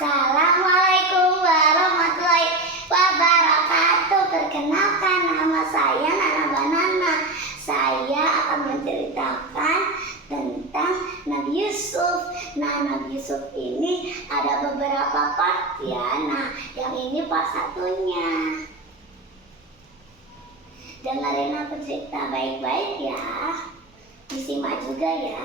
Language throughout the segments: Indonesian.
Assalamualaikum warahmatullahi wabarakatuh. Perkenalkan, nama saya Nana Banana. Saya akan menceritakan tentang Nabi Yusuf. Nah, Nabi Yusuf ini ada beberapa part ya. Nah, yang ini part satunya. Dengerin aku cerita baik-baik ya. Disimak juga ya.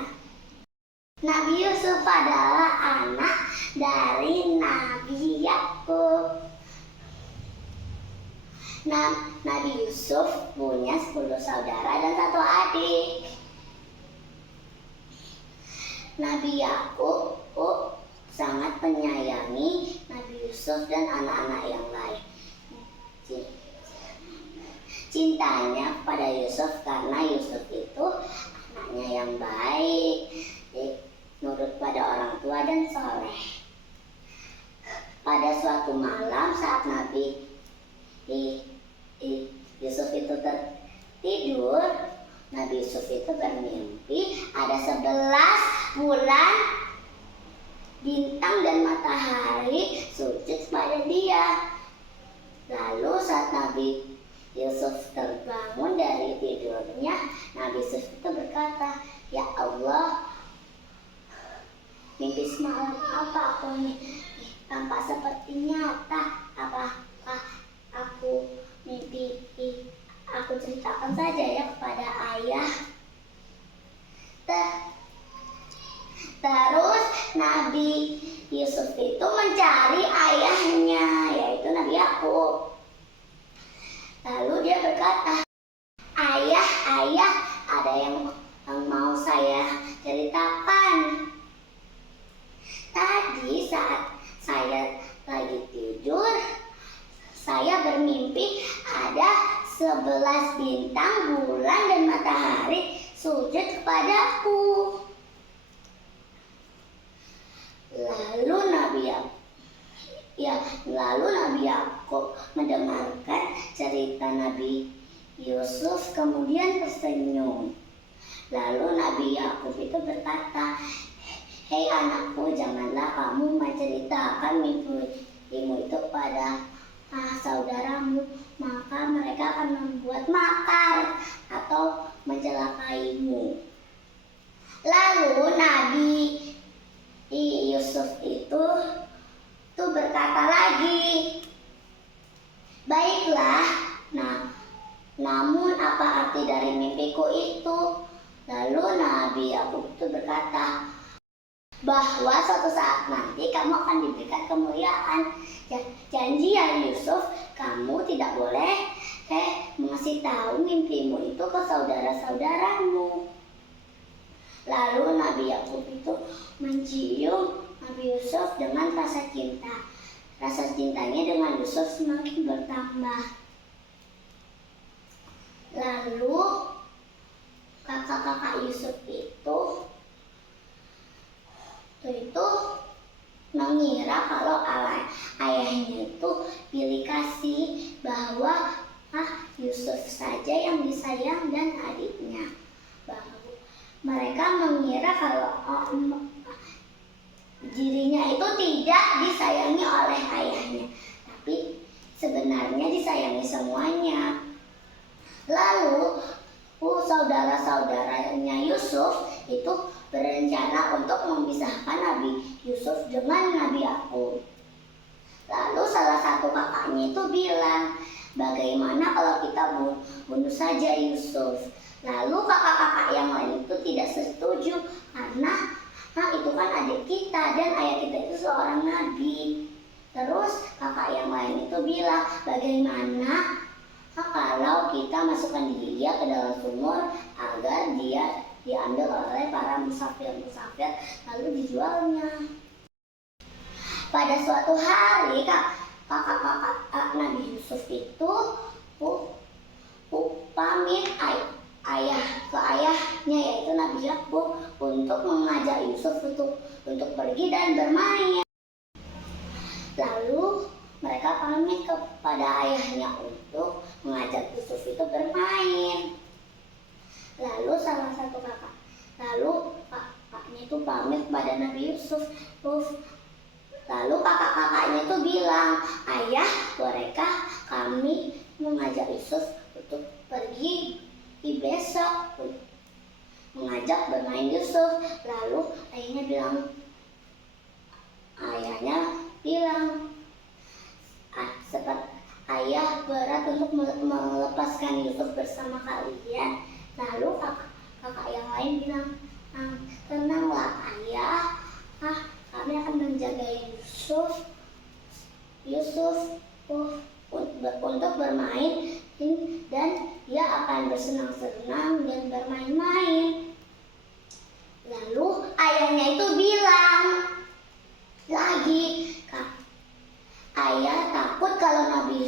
Nabi Yusuf adalah anak dari Nabi Yakub. Nabi Yusuf punya 10 saudara dan 1 adik. Nabi Yakub sangat menyayangi Nabi Yusuf dan anak-anak yang lain. Cintanya pada Yusuf karena Yusuf itu anaknya yang baik, nurut pada orang tua dan soleh. Pada suatu malam saat Nabi Yusuf itu tertidur, Nabi Yusuf itu bermimpi ada 11 bulan, bintang dan matahari sujud pada dia. Lalu saat Nabi Yusuf terbangun dari tidurnya, Nabi Yusuf itu berkata, "Ya Allah, mimpi semalam apa aku ini? Tampak seperti nyata. Apakah aku mimpi? Aku ceritakan saja ya kepada ayah." Terus Nabi Yusuf itu mencari ayahnya, yaitu Nabi Yakub. Lalu dia berkata, "Ayah, ada yang mau saya ceritakan. Tadi saat saya lagi tidur, saya bermimpi ada 11 bintang, bulan dan matahari sujud kepadaku." Lalu Nabi Yakub mendengarkan cerita Nabi Yusuf kemudian tersenyum. Lalu Nabi Yakub itu berkata, "Hei anakku, janganlah kamu menceritakan mimpimu itu pada saudaramu, maka mereka akan membuat makar atau mencelakaimu." Lalu Nabi Yusuf itu berkata lagi, "Baiklah, namun apa arti dari mimpiku itu?" Lalu Nabi Yakub itu berkata, "Bahwa suatu saat nanti kamu akan diberikan kemuliaan. Janji ya Yusuf, kamu tidak boleh mengasih tahu mimpimu itu ke saudara-saudaramu." Lalu Nabi Yakub itu mencium Nabi Yusuf dengan rasa cinta. Rasa cintanya dengan Yusuf semakin bertambah. Lalu kakak-kakak Yusuf itu mengira kalau ayahnya itu pilih kasih, bahwa Yusuf saja yang disayang dan adiknya. Mereka mengira kalau dirinya itu tidak disayangi oleh ayahnya, tapi sebenarnya disayangi semuanya. Lalu saudara-saudaranya Yusuf itu berencana untuk memisahkan Nabi Yusuf dengan Nabi Yakub. Lalu salah satu kakaknya itu bilang, "Bagaimana kalau kita bunuh saja Yusuf?" Lalu kakak-kakak yang lain itu tidak setuju, karena itu kan adik kita dan ayah kita itu seorang nabi. Terus kakak yang lain itu bilang, "Bagaimana kalau kita masukkan dia ke dalam sumur agar dia diambil oleh para musafir lalu dijualnya?" Pada suatu hari kakak-kakak Nabi Yusuf itu pamit ke ayahnya, yaitu Nabi Yakub, untuk mengajak Yusuf untuk pergi dan bermain. Lalu mereka pamit kepada ayahnya untuk mengajak Yusuf itu bermain. Lalu kakaknya itu pamit kepada Nabi Yusuf, Lalu kakak-kakaknya itu bilang, ayah, bolehkah kami mengajak Yusuf untuk pergi di besok, mengajak bermain Yusuf. Lalu ayahnya bilang, seperti ayah berat untuk melepaskan Yusuf bersama kalian. Lalu kakak yang lain bilang, tenanglah ayah, kami akan menjaga Yusuf untuk bermain dan dia akan bersenang-senang dan bermain-main. Lalu ayahnya itu bilang lagi, ayah takut kalau Nabi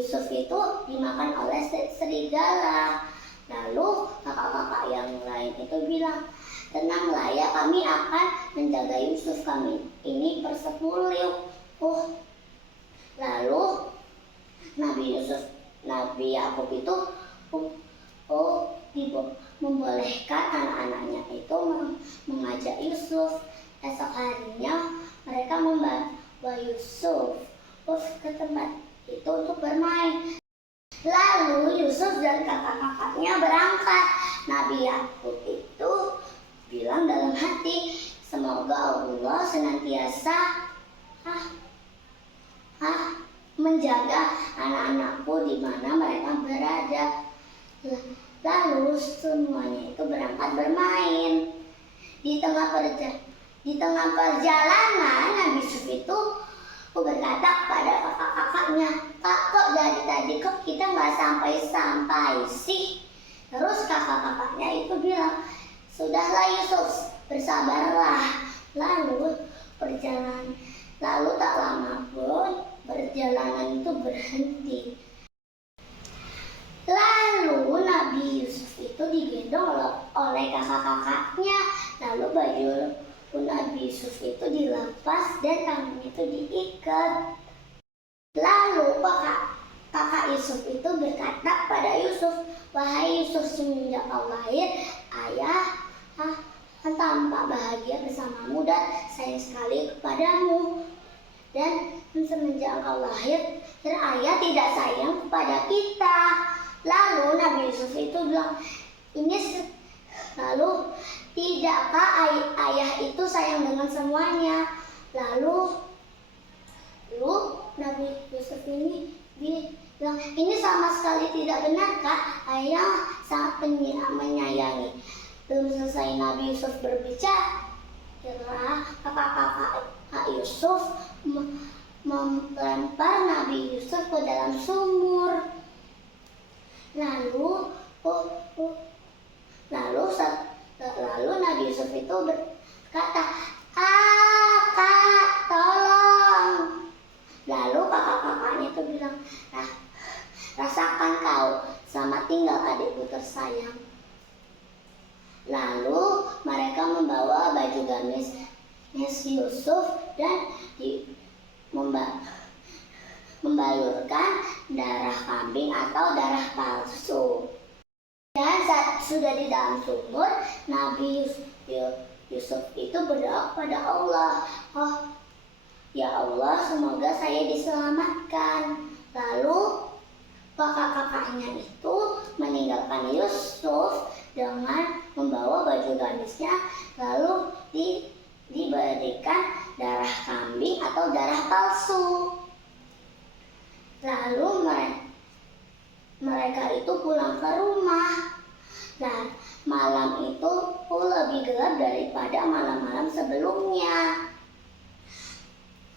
Yusuf itu dimakan oleh serigala. Lalu kakak-kakak yang lain itu bilang, tenanglah ya, kami akan menjaga Yusuf, kami ini bersepuluh. Lalu Nabi Yakub itu membolehkan anak-anaknya itu mengajak Yusuf. Esok harinya mereka membawa Yusuf ke tempat itu untuk bermain. Lalu Yusuf dan kakak-kakaknya berangkat. Nabi Yakub itu bilang dalam hati, semoga Allah senantiasa menjaga anak-anakku di mana mereka berada. Lalu semuanya itu berangkat bermain. Di tengah perjalanan Nabi Yusuf itu berkata kepada kakak-kakaknya, kok dari tadi kok kita nggak sampai-sampai sih? Terus kakak-kakaknya itu bilang, sudahlah Yusuf, bersabarlah. Lalu tak lama pun perjalanan itu berhenti. Lalu Nabi Yusuf itu digendong oleh kakak-kakaknya. Lalu baju Nabi Yusuf itu dilepas dan tangannya itu diikat. Lalu kakak Yusuf itu berkata pada Yusuf, wahai Yusuf, semenjak kau lahir, ayah tampak bahagia bersamamu dan sayang sekali kepadamu. Dan semenjak kau lahir, ayah tidak sayang kepada kita. Lalu Nabi Yusuf itu bilang, lalu tidakkah ayah itu sayang dengan semuanya? Lalu Nabi Yusuf ini bilang, ini sama sekali tidak benar, Kak. Ayah sangat menyayangi. Belum selesai Nabi Yusuf berbicara, kakak Yusuf melempar Nabi Yusuf ke dalam sumur. Lalu Nabi Yusuf itu berkata, Kak, tolong. Lalu kakak-kakaknya itu bilang, rasakan kau, selamat tinggal adikku tersayang. Lalu mereka membawa baju gamis Yusuf dan membalurkan darah kambing atau darah palsu. Dan saat sudah di dalam sumur, Nabi Yusuf itu berdoa kepada Allah, ya Allah, semoga saya diselamatkan. Lalu kakak-kakaknya itu meninggalkan Yusuf dengan membawa baju gamisnya, lalu diberikan darah kambing atau darah palsu. Lalu mereka itu pulang ke rumah. Dan malam itu lebih gelap daripada malam-malam sebelumnya.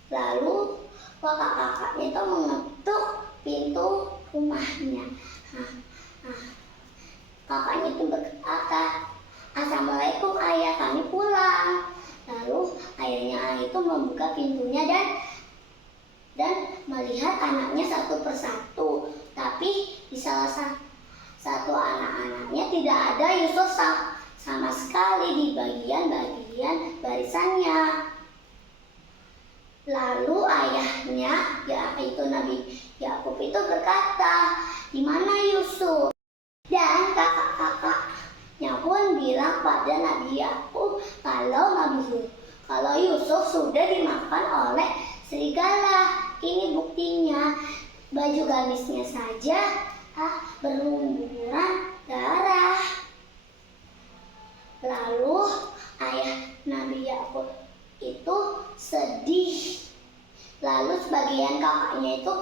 Lalu kakak-kakaknya itu mengetuk pintu rumahnya. Kakaknya itu berkata, Assalamualaikum ayah, kami pulang. Lalu ayahnya itu membuka pintunya dan melihat anaknya satu persatu. Tapi di salah satu anak-anaknya tidak ada Yusuf sama sekali di bagian-bagian barisannya. Lalu ayahnya, yaitu Nabi Yakub itu berkata, di mana Yusuf? Dan kakak-kakaknya pun bilang pada Nabi Yakub kalau kalau Yusuf sudah dimakan oleh serigala. Ini buktinya, baju gamisnya saja berlumuran darah. Lalu ayah Nabi Yakub itu sedih. Lalu sebagian kakaknya itu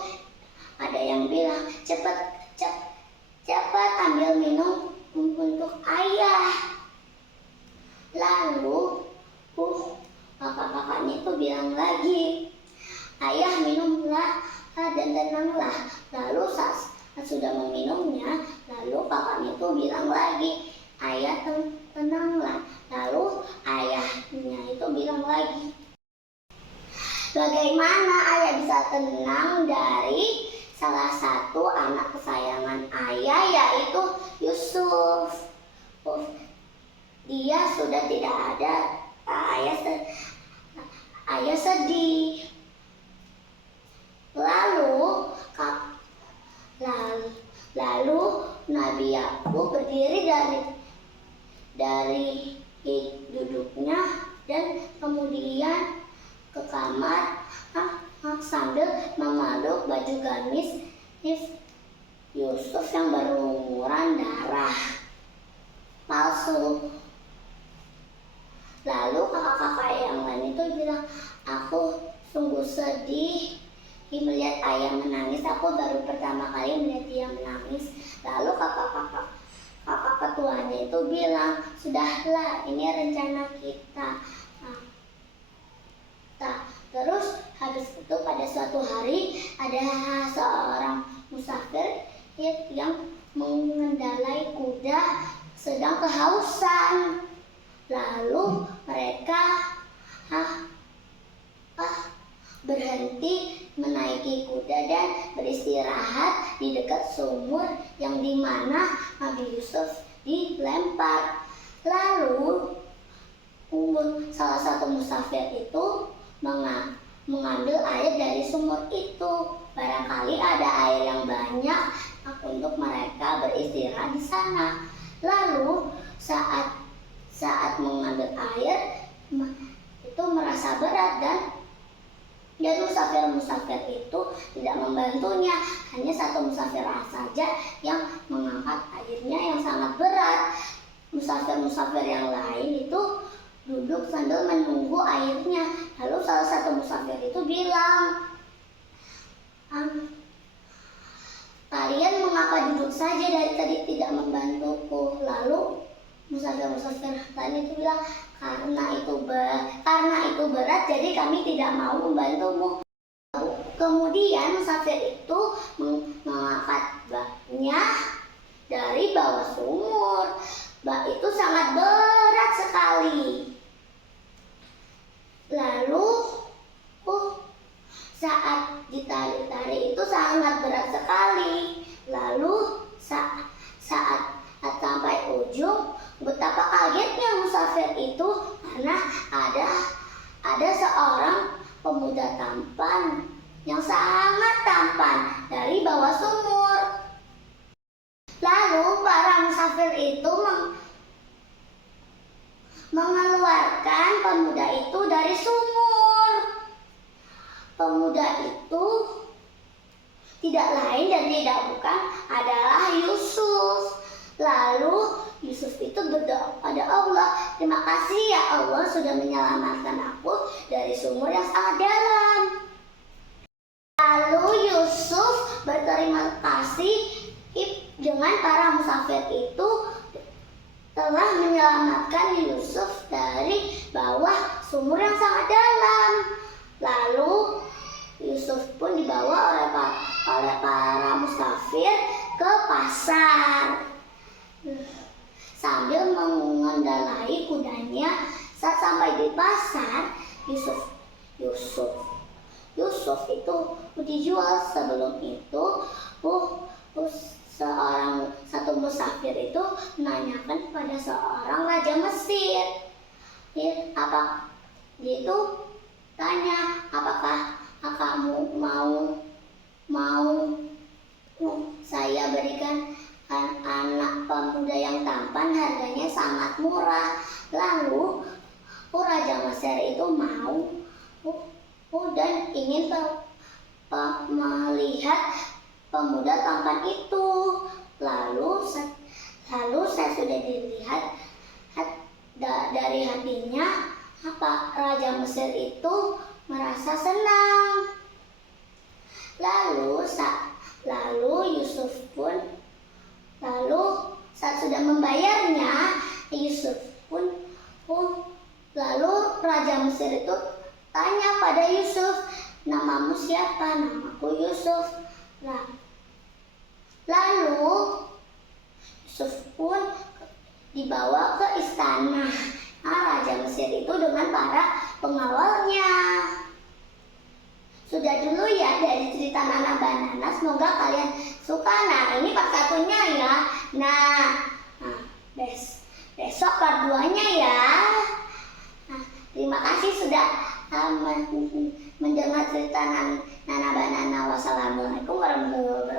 ada yang bilang, cepat ambil minum untuk ayah. Lalu kakak-kakaknya itu bilang lagi, ayah minumlah dan tenanglah. Lalu saat sudah meminumnya, lalu kakaknya itu bilang lagi, ayah tenanglah. Lalu ayahnya itu bilang lagi, bagaimana ayah bisa tenang dari salah satu anak kesayangan ayah, yaitu Yusuf. Dia sudah tidak ada. Ayah sedih. Lalu Nabi Yakub berdiri dari duduknya dan kemudian ke kamar sambil memeluk baju gamis Yusuf yang berlumuran darah palsu. Lalu kakak-kakak yang lain itu bilang, aku sungguh sedih melihat ayah menangis. Aku baru pertama kali melihat dia menangis. Lalu kakak ketuanya itu bilang, sudahlah, ini rencana kita. Terus habis itu pada suatu hari ada seorang musafir yang mengendarai kuda sedang kehausan. Lalu mereka berhenti menaiki kuda dan beristirahat di dekat sumur yang dimana Nabi Yusuf dilempar. Lalu salah satu musafir itu mengambil air dari sumur itu. Barangkali ada air yang banyak untuk mereka beristirahat di sana. Lalu saat mengambil air itu merasa berat dan musafir itu tidak membantunya. Hanya satu musafir saja yang mengangkat airnya yang sangat berat. Musafir yang lain itu duduk sambil menunggu airnya. Lalu salah satu musafir itu bilang, kalian mengapa duduk saja dari tadi tidak membantuku? Lalu musafir lain itu bilang, karena itu berat, jadi kami tidak mau membantumu. Kemudian musafir itu mengangkat baknya dari bawah sumur. Bak itu sangat berat sekali. Lalu saat ditarik-tarik itu sangat berat sekali. Lalu saat sampai ujung, betapa kagetnya musafir itu karena ada seorang pemuda tampan yang sangat tampan dari bawah sumur. Lalu para musafir itu mengeluarkan pemuda itu dari sumur. Pemuda itu tidak lain dan tidak bukan adalah Yusuf. Lalu Yusuf itu berdoa pada Allah, terima kasih ya Allah sudah menyelamatkan aku dari sumur yang sangat dalam. Lalu Yusuf berterima kasih dengan para musafir itu telah menyelamatkan Yusuf dari bawah sumur yang sangat dalam. Lalu Yusuf pun dibawa oleh para musafir ke pasar. Sambil mengendarai kudanya, saat sampai di pasar, Yusuf itu dijual. Sebelum itu, satu musafir itu menanyakan kepada seorang raja Mesir. Dia itu tanya, apakah kamu mau saya berikan anak pemuda yang tampan, harganya sangat murah. Lalu Raja Mesir itu mau dan ingin melihat pemuda tampan itu. Lalu saya sudah dilihat dari hatinya, Raja Mesir itu merasa senang. Lalu Yusuf pun saat sudah membayarnya, Yusuf pun lalu Raja Mesir itu tanya pada Yusuf, "Namamu siapa?" "Namaku Yusuf." Lalu Yusuf pun dibawa ke istana Raja Mesir itu dengan para pengawalnya. Sudah dulu ya dari cerita Nana Banana, semoga kalian suka. Nah, ini part satunya ya. Nah, besok part 2-nya ya. Nah, terima kasih sudah mendengar cerita Nana Banana. Wassalamualaikum warahmatullahi wabarakatuh.